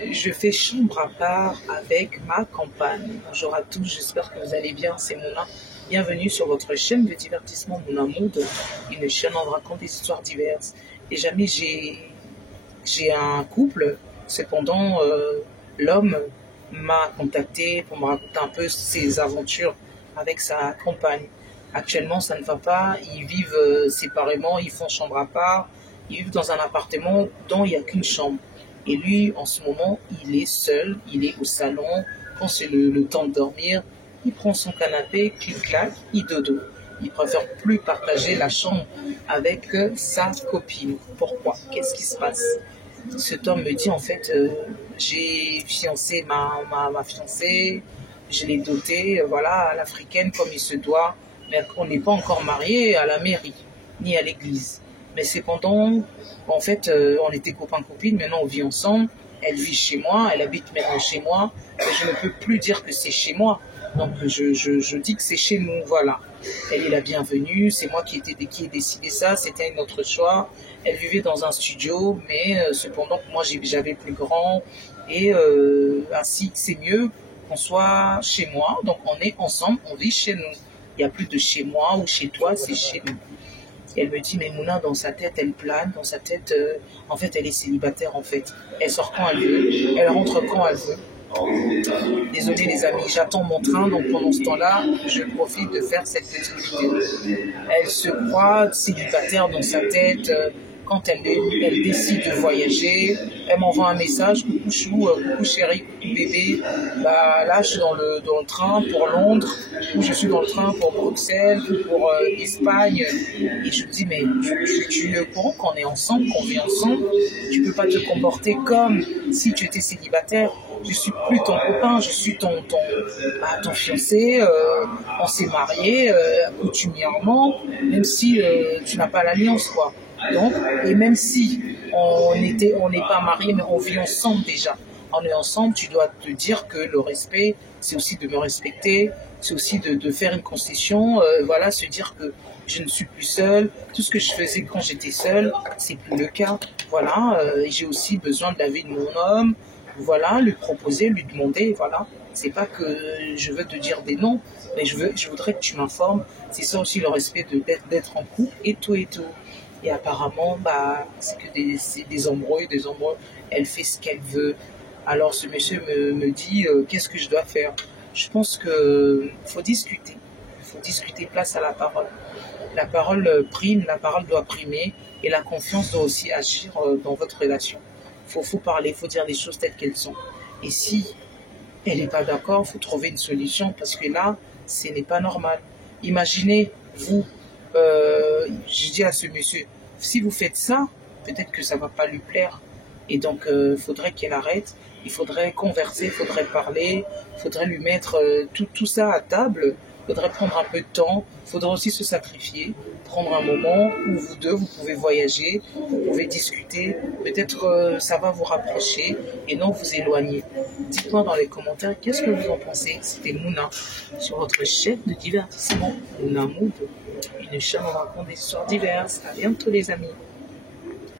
Je fais chambre à part avec ma compagne. Bonjour à tous, j'espère que vous allez bien, c'est Mouna. Bienvenue sur votre chaîne de divertissement Mouna Mood, une chaîne où on raconte des histoires diverses. Et jamais j'ai un couple, cependant l'homme m'a contacté pour me raconter un peu ses aventures avec sa compagne. Actuellement, ça ne va pas, ils vivent séparément, ils font chambre à part, ils vivent dans un appartement dont il n'y a qu'une chambre. Et lui, en ce moment, il est seul, il est au salon. Quand c'est le temps de dormir, il prend son canapé, clic-clac, il dodo. Il préfère plus partager la chambre avec sa copine. Pourquoi? Qu'est-ce qui se passe? Cet homme me dit, en fait, j'ai fiancé ma fiancée, je l'ai dotée, voilà, à l'africaine comme il se doit, mais on n'est pas encore mariés à la mairie, ni à l'église. Mais cependant, en fait, on était copains-copines, maintenant on vit ensemble, elle vit chez moi, elle habite maintenant chez moi, et je ne peux plus dire que c'est chez moi, donc je dis que c'est chez nous, voilà. Elle est la bienvenue, c'est moi qui ai décidé ça, c'était notre choix. Elle vivait dans un studio, mais cependant moi j'avais plus grand, et ainsi c'est mieux qu'on soit chez moi, donc on est ensemble, on vit chez nous. Il n'y a plus de chez moi ou chez toi, c'est chez nous. Et elle me dit, mais Mouna, dans sa tête, elle plane, dans sa tête, en fait, elle est célibataire, en fait. Elle sort quand elle veut, elle rentre quand elle veut. Désolée les amis, j'attends mon train, donc pendant ce temps-là, je profite de faire cette petite vidéo. Elle se croit célibataire dans sa tête. Quand elle décide de voyager, elle m'envoie un message, coucou chou, coucou chéri, coucou bébé, bah, là je suis dans le train pour Londres, ou je suis dans le train pour Bruxelles, ou pour Espagne, et je me dis, mais tu es au courant qu'on est ensemble, qu'on vit ensemble, tu peux pas te comporter comme si tu étais célibataire. Je suis plus ton copain, je suis ton fiancé, on s'est mariés coutumièrement, même si tu n'as pas l'alliance, quoi. Donc, et même si on n'est pas mariés, mais on vit ensemble déjà. On est ensemble, tu dois te dire que le respect, c'est aussi de me respecter, c'est aussi de faire une concession, voilà, se dire que je ne suis plus seule. Tout ce que je faisais quand j'étais seule, c'est plus le cas. Voilà, j'ai aussi besoin de l'avis de mon homme. Voilà, lui proposer, lui demander, voilà. C'est pas que je veux te dire des noms, mais je voudrais que tu m'informes. C'est ça aussi le respect d'être en couple et tout et tout. Et apparemment, bah, c'est que des embrouilles. Elle fait ce qu'elle veut. Alors ce monsieur me dit, qu'est-ce que je dois faire? Je pense que faut discuter. Il faut discuter, place à la parole. La parole prime, la parole doit primer, et la confiance doit aussi agir dans votre relation. Faut parler, faut dire les choses telles qu'elles sont. Et si elle n'est pas d'accord, il faut trouver une solution, parce que là, ce n'est pas normal. Imaginez, vous, je dis à ce monsieur, si vous faites ça, peut-être que ça ne va pas lui plaire. Et donc, il faudrait qu'elle arrête, il faudrait converser, il faudrait parler, il faudrait lui mettre tout ça à table. Il faudrait prendre un peu de temps, il faudrait aussi se sacrifier, prendre un moment où vous deux, vous pouvez voyager, vous pouvez discuter, peut-être ça va vous rapprocher et non vous éloigner. Dites-moi dans les commentaires qu'est-ce que vous en pensez. C'était Mouna sur votre chaîne de divertissement Mouna Mood, une chaîne où on raconte des histoires diverses. À bientôt les amis.